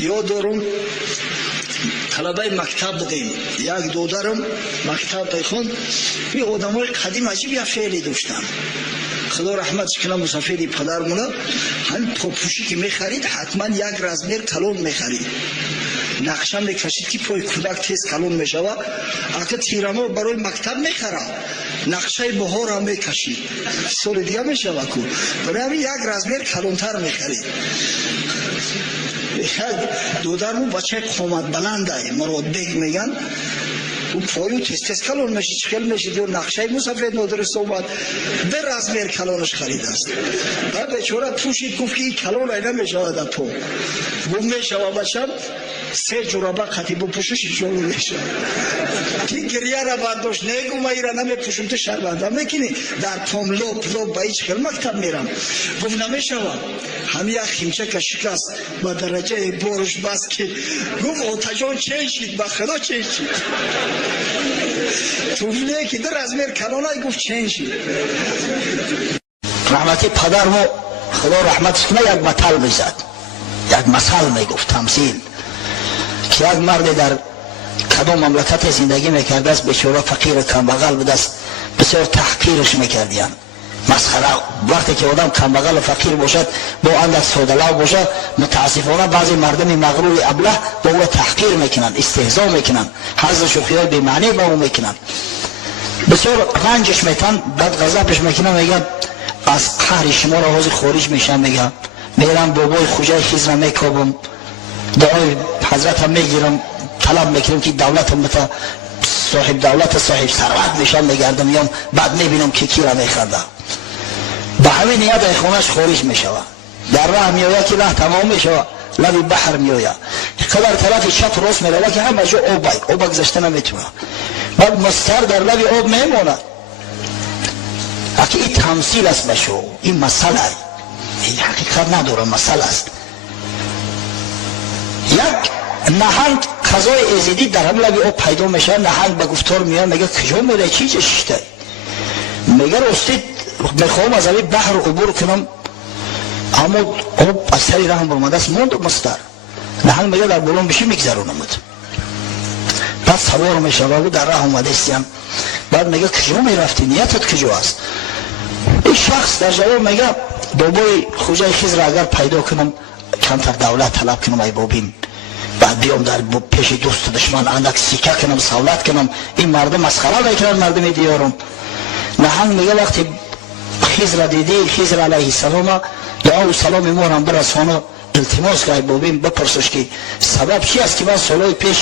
یاد دارم طلبه مکتب بودیم، یک دودرم مکتب بخون. این آدمای قدیم عجیب یک فعلی داشتن، خدا رحمتش کنه مسافری پدرمونه، همین پاپوشی که میخرید حتما یک رزمیر کلون میخرید، نقشه میکشید که پای کودک تیز کلون میشوه. اگه تیرما برای مکتب میخره نقشه بهار هم میکشید، سال دیگه میشوه کو برای همین یک رزمیر کلونتر میخرید. یک دودرمو بچه قامت بلنده مراد بیگ میگن، او پایو تیز کلون میشه، چخیل میشه دیو نقشه مسافر ندرست اومد به رزمیر کلونش خرید است. بعد بیچاره پوشید گفت که این کلون اینا میشوه در پا گفت میشوه بچم 3 جورابه خطی بپوشش جورو میشه که گریه را برداشت نگو ما ایرا نمیپوشم تو شربنده میکنی در پام لوب با هیچ خیل مکتب میرم. گفت نمیشوه همین یک خیمچه که شکست با درجه بارش بست که گفت آتجان چه شید با خدا چه شید توفیله که در ازمیر کلانای گفت چه شید. رحمتی پدرمو خدا رحمتش کنه یک مثل میزد، یک مثل میگفت تمثیل که یک مرد در کدام مملکت زندگی میکرده است، بیچاره فقیر کمبغل بوده است، بسیار تحقیرش میکردیان. مسخره وقتی که آدم کمبغل و فقیر باشد با اندک سودلو باشد، متاسفانه بعضی مردم مغرور ابله با او تحقیر میکنن، استهزا میکنن، حظ شوخیای بی معنی با او میکنن، بسیار رنجش میتن، بعد غضبش میکنن، میگن از قهر شما را حاضر خارج میشم، میگم میرم بابای خوجای خیزرم میکابم، دعای حضرت هم میگیرم، طلب میکنم که دولتم بتا صاحب دولت صاحب ثروت میشم میگردم، یا بعد میبینم که کی را میخنده. به همین نیت ای خونش خارج میشوه، در راه میویا که راه تمام میشوه، لبی بحر میویا، قدر طرف چپ راست میروه که همه جو آب گذشته نمیتونه، بعد مستر در لبی آب میمونه. اگه این تمثیل است بشو، این مسئله، این حقیقت نداره، مسئله است. یک نهنگ غذای ازیدی در هم لبی آب پیدا میشه، نهنگ به گفتار میاد میگه کجا میره چی چشته، میگه راستی میخوام از این بحر عبور کنم اما آب از سری راه برمده است موند مستر. نهنگ میگه در بلون بشی میگذرونمت، بعد سوار میشه و در راه اومده استیم، بعد میگه کجا میرفتی، نیتت کجا است؟ این شخص در جواب میگه بابای خوجای خیز را اگر پیدا کنم کمتر دولت طلب کنم ای بابیم، بعد بیام در پیش دوست دشمن اندک سیکه کنم سولت کنم، این مردم مسخره میکنن مردم دیارم. نهنگ میگه وقتی خیز را دیدی، خیز را علیه السلام دعا و سلام مورم برسانه، التماس که ای بابیم بپرسش که سبب چی است که من سالهای پیش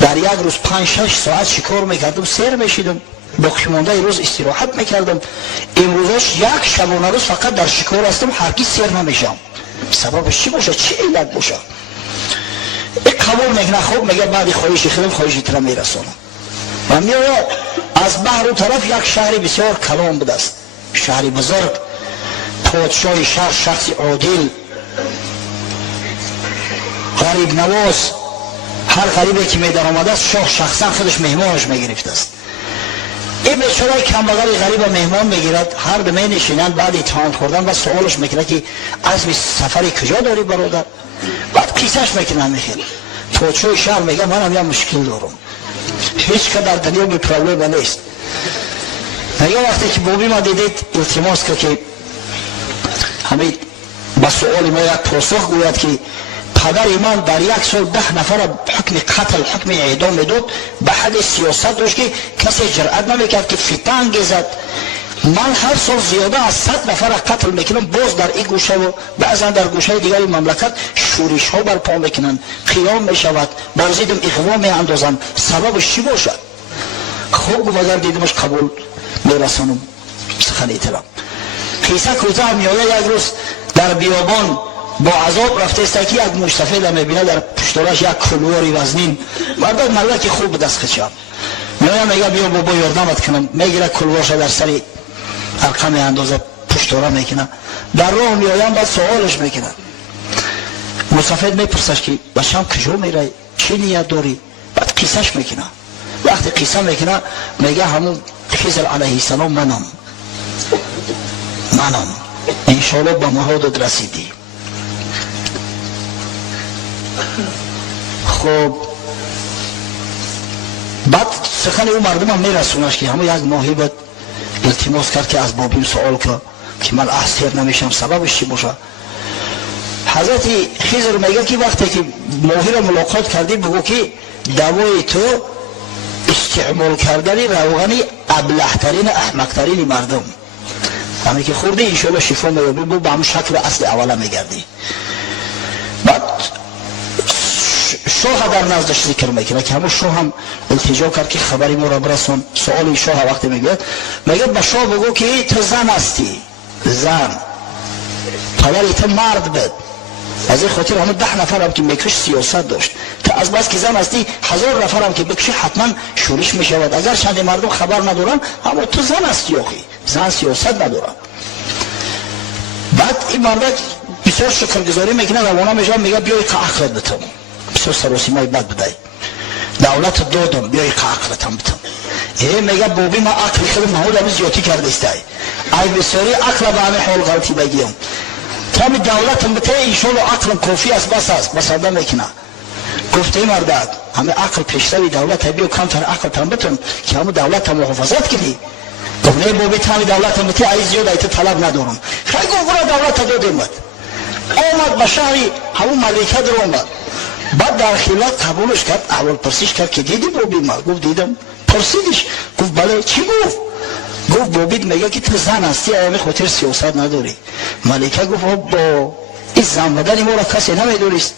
در یک روز 5-6 ساعت شکار میکردم، سیر میشیدم، باقیمانده روز استراحت میکردم، امروزش یک شبانه روز فقط در شکار هستم، هرگز سیر نمیشم، سببش چی باشه، چی علت باشه؟ این قبول میکنه، خوب میگه بعد خواهش خودم خواهشی ترا میرسونم. و میاد از بحر و طرف یک شهری بسیار کلان بوده است، شهری بزرگ، پادشاه شهر شخصی عادل، غریب نواز، هر غریبی که میدر آمده است شاه شخصا خودش مهمانش میگرفته است. این بیچاره کمبغل غریب مهمان میگیرد، هر دو می نشینند، بعد اتهام خوردن و سوالش میکنه که عزم سفری کجا داری برادر؟ بعد قیصهش میکنه میخیر. پادشاه شهر میگه من هم یه مشکل دارم، هیچ که در دنیا بی پرابلم نیست. میگه وقتی که بابی ما دیدید التماس که همین با سؤال ما یک پاسخ گوید که پدر من در یک سال 10 نفر حکم قتل، حکم اعدام میداد، به حد سیاست داشت که کسی جرأت نمیکرد که فتنگ زد. من هر سال زیاده از 100 نفر قتل میکنم، باز در این گوشه و بعضا در گوشه دیگر مملکت شورش ها برپا میکنن، قیام میشود، بر ضدم اغوا میاندازن، سببش چی باشد؟ خوب اگر دیدمش قبول میرسانم سخن احترام. قصه کوتاه میاد، یک روز در بیابان با عذاب رفته است که یک موش سفید میبینه، در پشتوارش یک کلواری وزنین، مرد ملک خوب دست خچم میگه بیا بابا یاردمت کنم، میگیره کلوارش در سری حلقه میاندازه، پشتواره میکنه، در راه میایم، بعد سوالش میکنه، مسافر میپرسش که بچم کجا میره، چی نیت داری؟ بعد قصهش میکنه. وقتی قصه میکنه میگه همون خضر علیه السلام منم انشاءالله به مرادت رسیدی. خب بعد سخن او مردم هم میرسونش که همه یک ماهی بود التماس کرد که از بابیم سوال که من احسیر نمیشم سببش چی باشه. حضرت خضر میگه که وقتی که ماهی را ملاقات کردی بگو که دوای تو استعمال کردن روغنی ابلهترین احمقترین مردم همه که خوردی انشاءالله شفا میابی بگو به همون شکل اصل اوله میگردی. بعد شاه در نزدش ذکر میکنه که همون شاه هم التجا کرد که خبری ما را برسون. سؤال شاه وقتی میگه به شاه بگو که تو زن هستی، زن پدر تو مرد بود، از این خاطر همون 10 نفر هم که میکش سیاست داشت، تا از بس که زن هستی 1000 نفر هم که بکشی حتما شورش میشود. اگر چند مردم خبر ندارن اما تو زن هستی آخی، زن سیاست ندارن. بعد این مرد بسیار شکرگزاری میکنه، روانه میشه میگه بیای قعقلت بتم، بسیار سروسیمای بد بدهی دولت دادم بیای قعقلتم بتم. میگه بابی ما عقل خیلی محول همی زیادی کرده استای ای بسیاری عقل به همه حال غلطی بگیم تامی دولتم بته ایشالو عقلم کافی است بس است بس آدم میکنه. گفته مردد همه عقل پیشتوی دولت بیو کمتر عقل تم بتون که همه دولت هم محافظت کنی. گفته بابی تامی دولتم بته ای زیاد ایت طلب ندارم. خیلی گفت دولت دادیم بود آمد به شهری همون ملیکه در آمد. بعد در خلال قبولش کرد، اول پرسیش کرد که دیدی بابی ما؟ گفت دیدم. پرسیدش گفت بله چی گفت؟ گفت بابید میگه که تو زن هستی ایامی خاطر سیاست نداری. ملیکه گفت با این زن بدن ما را کسی نمیدونست.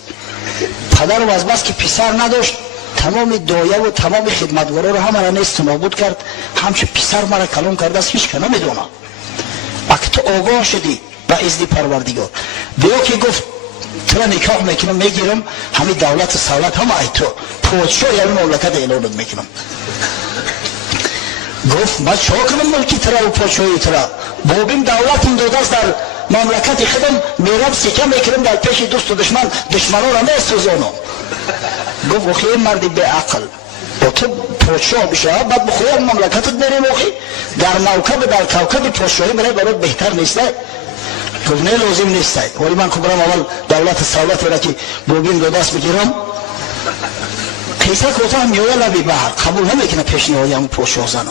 پدر و از بس که پسر نداشت تمام دایه و تمام خدمتگارا رو همه را نیست نابود کرد، همچه پسر مرا کلام کرده است هیچ که نمیدونه. اگه تو آگاه شدی به اذن پروردگار بیا که گفت تو را نکاح میکنم میگیرم همین دولت سالت همه ای تو پادشاه یعنی مملکت اعلانت میکنم. گفت من چه کنم ملکی ترا و پادشاهی ترا؟ بابیم دولتم داده است در مملکت خودم میرم سکه میکنم در پیش دوست و دشمنان را نیسوزانم. گفت اخی مردی به عقل با تو پادشاه بشه بعد بخواه مملکتت بریم اخی در موکب در کوکب پادشاهی برای بهتر نیسته؟ گفت نه لازم نیسته ولی من کبرم اول دولت سالت را که بابیم داده است بگیرم. قیصه کوتا هم میوه لبی بحر قبول نمیکنه پیشنهادی همون پادشاه زنه.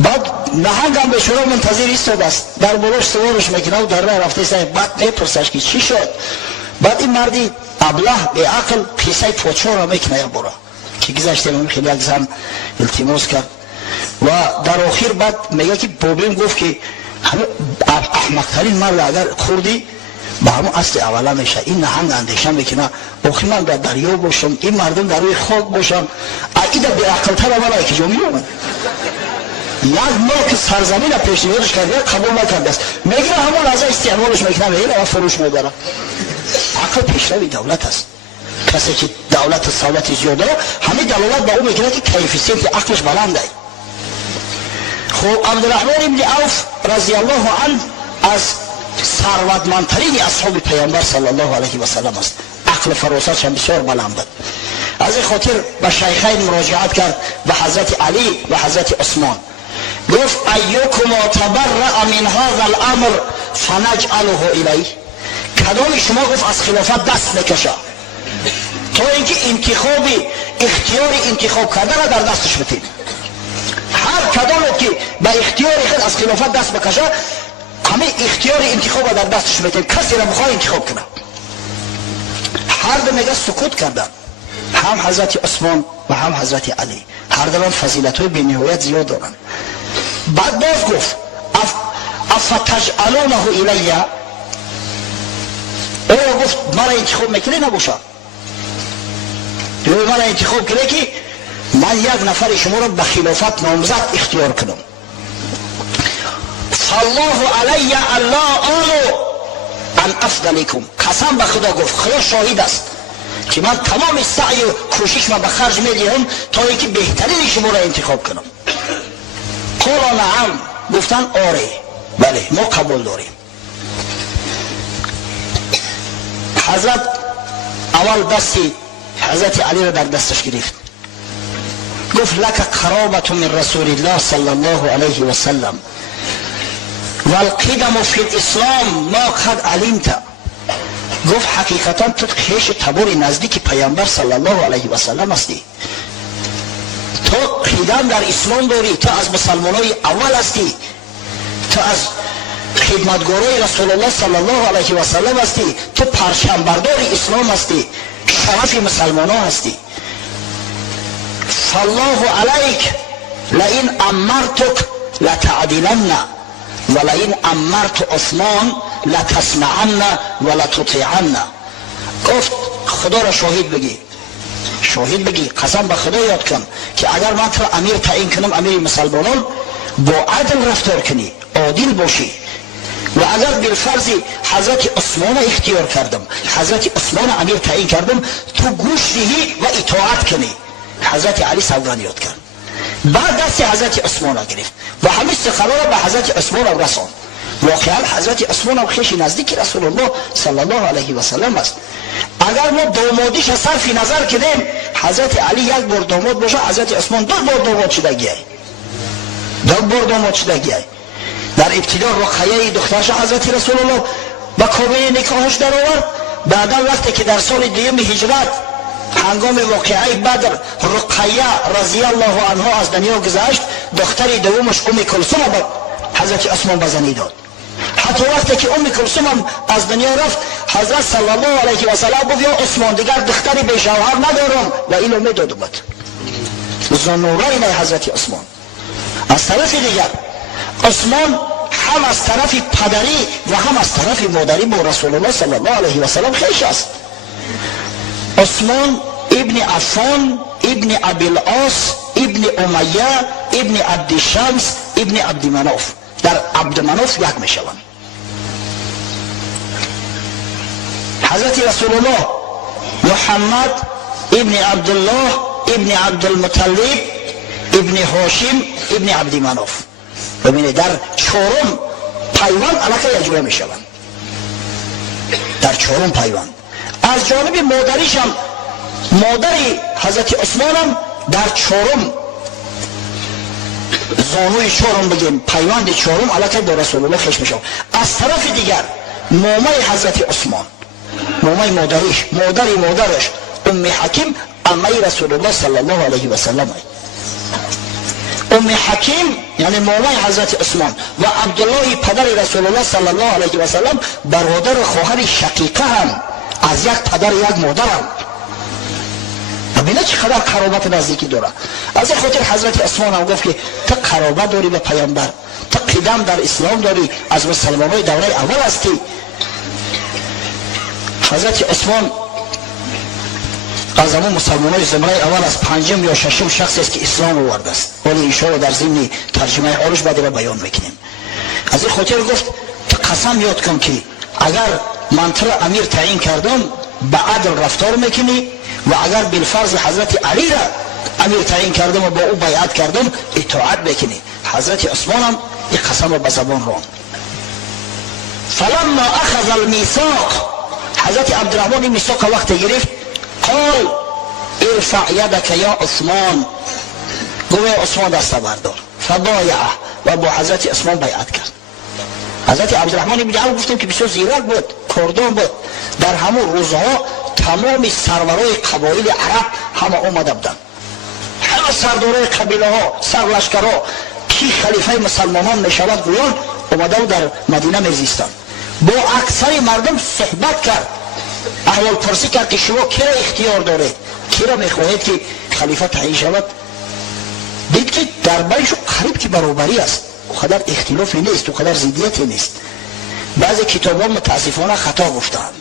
بعد نهنگ هم به شروع منتظر ایستاده است، در بروش سوارش میکنه و در راه رفته است. بعد میپرسش که چی شد؟ بعد این مردی ابله به عقل قیصه پادشاه را میکنه یا برا که گذشته من خیلی یک زن التماس کرد و در آخر بعد میگه که بابیم گفت که احمقترین مرد اگر خوردی با همون اصل اوله میشه. این نهنگ اندیشه میکنه آخی من در دریا باشم این مردم در روی خاک باشم این در به عقلتر اوله که جا میرونم. یک ملک سرزمین پیشنهادش کرده قبول نکرده است میگه همون از استعمالش میکنه میگه و فروش میداره. عقل پیشروی دولت است. کسی که دولت سالت زیاده همین دلالت با اون میکنه که کیفیت عقلش بلنده. خب عبدالرحمن ابن عوف رضی الله عنه از ثروتمندترین اصحاب پیامبر صلی الله علیه و سلم است. عقل فراستش هم بسیار بلند بود. از این خاطر به شیخین مراجعت کرد به حضرت علی و حضرت عثمان. گفت ایوکما تبرأ من هذا الامر فنجعله الیه. کدام شما گفت از خلافت دست بکشه تا اینکه اختیار انتخاب کردن را در دستش بتید. هر کدام که به اختیار خود از خلافت دست بکشه همه اختیار انتخاب را در دستش بتید، کسی را بخواه انتخاب کنه. هر دو میگه سکوت کردن، هم حضرت عثمان و هم حضرت علی، هر دو فضیلت های بی‌نهایت زیاد دارن. بعد باز گفت افتجعلونه الیه، او گفت مرا انتخاب میکنی نباشه یا مرا انتخاب کنه که من یک نفر شما را به خلافت نامزد اختیار کنم. فالله علی الله آلو ان افضلکم، قسم به خدا گفت خدا شاهد است که من تمام سعی و کوشش من به خرج میدهم تا اینکه بهترین شما را انتخاب کنم. قال نعم، گفتن آره بله ما قبول داریم. حضرت اول دستی حضرت علی را در دستش گرفت گفت لک قرابت من رسول الله صلی الله علیه و سلم والقدم فی الاسلام ما قد علمت. گفت حقیقتا تو خیش تبور نزدیک پیامبر صلی الله علیه و سلم هستی، تو قدم در اسلام داری، تو از مسلمانای اول هستی، تو از خدمتگارای رسول الله صلی الله علیه و سلم هستی، تو پرچم بردار اسلام هستی، شرف مسلمان ها هستی. فالله علیک لئن امرتک لتعدلن ولئن امرت عثمان لتسمعن ولتطیعن. گفت خدا را شاهد بگی، شاهد بگی، قسم به خدا یاد کن که اگر من تو امیر تعیین کنم، امیر مسلمانان، با عدل رفتار کنی، عادل باشی، و اگر بالفرض حضرت عثمان اختیار کردم، حضرت عثمان امیر تعیین کردم، تو گوش دهی و اطاعت کنی. حضرت علی سوگند یاد کرد، بعد دست حضرت عثمان گرفت و همه سخنان را به حضرت عثمان رساند. واقعا حضرت عثمان هم خیش نزدیک رسول الله صلی الله علیه و سلم است. اگر ما دامادیش صرف نظر کردیم، حضرت علی یک بار داماد باشه، حضرت عثمان دو بار داماد شدگی، دو بار داماد شدگی. در ابتدا رقیه دخترش حضرت رسول الله با کابین نکاحش در آورد. بعدا وقتی که در سال دوم هجرت هنگام واقعه بدر رقیه رضی الله عنها از دنیا گذشت، دختر دومش ام کلثوم حضرت عثمان بزنی داد. حتی وقتی که ام کلثوم از دنیا رفت، حضرت صلی الله علیه و سلم گفت یا عثمان دیگر دختری به شوهر ندارم و اینو میداد بود. زنورین حضرت عثمان. از طرف دیگر عثمان هم از طرف پدری و هم از طرف مادری با رسول الله صلی الله علیه و سلم خویش است. عثمان ابن عفان ابن ابی العاص ابن امیه ابن عبدالشمس ابن عبدمناف، در عبدمناف یک میشوند. حضرت رسول الله محمد ابن عبدالله ابن عبدالمطلب ابن هاشم ابن عبدمناف. ببینید در چهارم پیوند علاقه یجوه میشوند، در چهارم پیوند. از جانب مادریش هم، مادری حضرت عثمان هم در چهارم زانوی چهارم بگیم پیوند چهارم علاقه با رسول الله خیش میشوند. از طرف دیگر مامای حضرت عثمان، مامای مادریش، مادرش ام حکیم عمه رسول الله صلی الله علیه و سلم. ام حکیم یعنی مامای حضرت عثمان و عبدالله پدر رسول الله صلی الله علیه و سلم برادر خواهر شقیقه هم، از یک پدر یک مادر هم. ببینه چقدر قرابت نزدیکی داره. از این خاطر حضرت عثمان هم گفت که تو قرابت داری به پیامبر، تو قدم در اسلام داری، از مسلمانای دوره اول هستی. حضرت عثمان از همون مسلمانای زمره اول از پنجم یا ششم شخصی است که اسلام آورده است، ولی انشاءالله در ضمن ترجمه حالش بعد را بیان میکنیم. از این خاطر گفت تو قسم یاد کن که اگر من تو را امیر تعیین کردم به عدل رفتار میکنی، و اگر بالفرض حضرت علی را امیر تعیین کردم و با او بیعت کردم اطاعت بکنی. حضرت عثمان هم این قسم را به زبان راند. فلما اخذ المیثاق، حضرت عبدالرحمن این میثاق وقت گرفت، قال ارفع یدک یا عثمان، گوه عثمان دست بردار. فبایعه و با حضرت عثمان بیعت کرد. حضرت عبدالرحمن بن عوف گفتیم که بسیار زیرک بود، کردان بود. در همون روزها تمام سرورای قبایل عرب همه آمده بودند، همه سردارای قبیله ها، سرلشکرها کی خلیفه مسلمانان میشود گویان آمده و در مدینه میزیستند. با اکثر مردم صحبت کرد، احوال پرسی کرد که شما کی را اختیار داره، کی را میخواهید که خلیفه تعیین شود. دید که در بینشون قریب که برابری است، اونقدر اختلافی نیست، اونقدر ضدیتی نیست. بعضی کتابان متاسفانه خطا گفتند.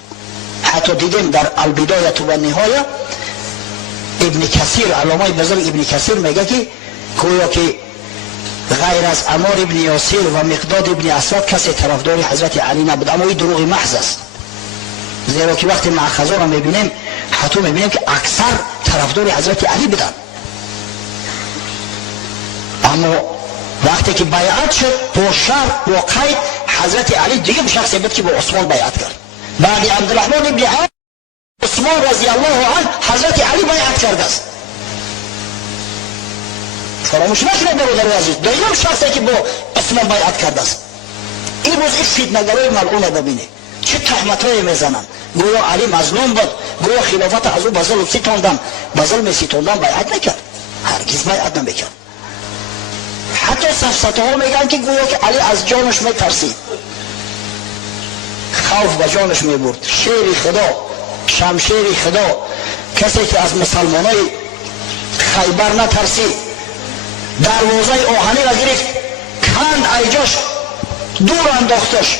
حتی دیدیم در البدایه و النهایه ابن کثیر، علامه بزرگ ابن کثیر میگه که گویا که غیر از عمار ابن یاسر و مقداد ابن اسود کسی طرفدار حضرت علی نبود، اما این دروغ محض است. زیرا که وقتی مأخذا را میبینیم حتی میبینیم که اکثر طرفدار حضرت علی بودند، اما وقتی که بیعت شد با شرط با قید، حضرت علی دیگه شخصی بود که با عثمان بیعت کرد. بعد عبدالرحمن ابن عوف عثمان رضی الله عنه حضرت علی بیعت کرده است. فراموش نکنید برادر عزیز، دیگه شخصی که با عثمان بیعت کرده است. این روز این فتنه‌گرای ملعون ببینید، چه تهمتایی میزنن، گویا علی مظلوم بود، گویا خلافت از او به ظلم ستاندن، به ظلم ستاندن بیعت نکرد، هرگز بیعت نمیکرد. حتی سفسطه‌ها میگن که گویا که علی از جانش میترسید، خوف به جانش میبرد. شیر خدا، شمشیر خدا، کسی که از مسلمانای خیبر نترسید، دروازه آهنی را گرفت، کند ایجاش، دور انداختش،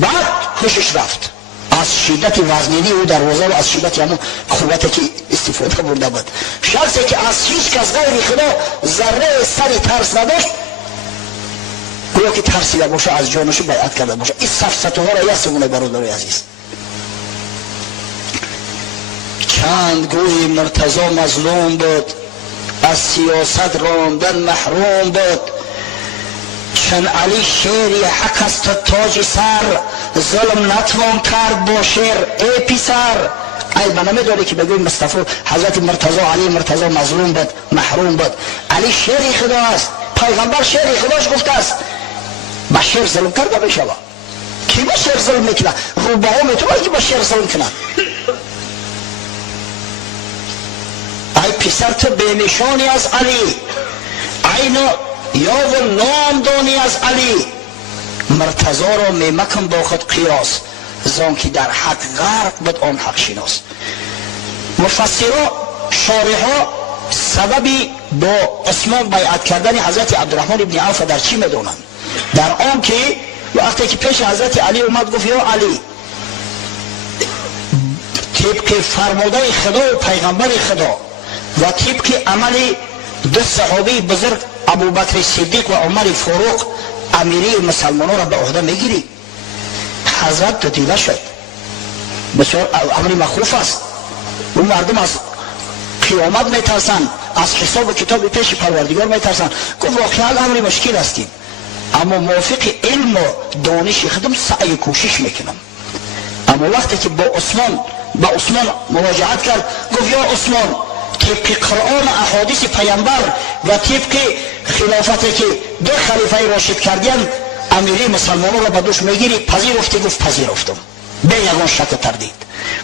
بعد خوشش رفت. از شدت وزنینی او دروازه و از شدت همون قوتی که استفاده برده بود. شخصی که از هیچ کس غیر خدا ذره سری ترس نداشت، گویا که ترسیده باشه از جانش بیعت کرده باشه. این سفسطه ها را یسمونه برادر عزیز. چند گوی مرتضی مظلوم بود، از سیاست راندن محروم بود. چون علی شیر حق است و تاج سر، ظلم نتوان کرد با شیر ای پسر. ای من نمیداری که بگوی مصطفی حضرت مرتضی علی مرتضی مظلوم بود، محروم بود. علی شیر خدا است، پیغمبر شیر خداش گفته است با شیر ظلم کرده بشه. کی با شیر ظلم میکنه؟ روبه ها میتونه که با شیر ظلم کنه. ای پسر تو بینشانی از علی، عین یا و نام دانی از علی. مرتضی را میمکن با خود قیاس، زان که در حق غرق بود آن حق شناس. مفسرها شارحها سببی با عثمان بیعت کردن حضرت عبدالرحمن ابن عوف در چی میدونن؟ در آن که وقتی که پیش حضرت علی اومد گفت یا علی، طبق فرموده خدا و پیغمبر خدا و طبق عمل دو صحابی بزرگ ابوبکر صدیق و عمر فاروق امیری مسلمانان را به عهده میگیری؟ حضرت تو دیده شد، بسیار امری مخوف است. اون مردم از قیامت میترسن، از حساب کتاب پیش پروردگار میترسن. گفت واقعا امری مشکل هستیم، اما موافق علم و دانش خودم سعی کوشش میکنم. اما وقتی که با عثمان مواجهت کرد، گفت یا عثمان، طبق قرآن احادیث پیامبر و طبق خلافتی که دو خلیفه راشد کردیم امیری مسلمانان را به دوش میگیری؟ پذیرفتی؟ گفت پذیرفتم به یگان شک تردید.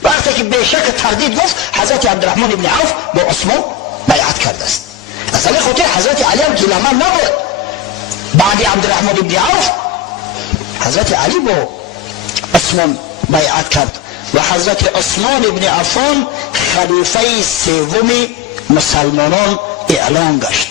وقتی که به شک تردید گفت، حضرت عبدالرحمن ابن عوف با عثمان بیعت کرده است. از این خاطر حضرت علی هم گیلمن نبود. بعد عبدالرحمن ابن عوف حضرت علی با عثمان بیعت کرد و حضرت عثمان ابن عفان خلیفه سوم مسلمانان اعلام گشت.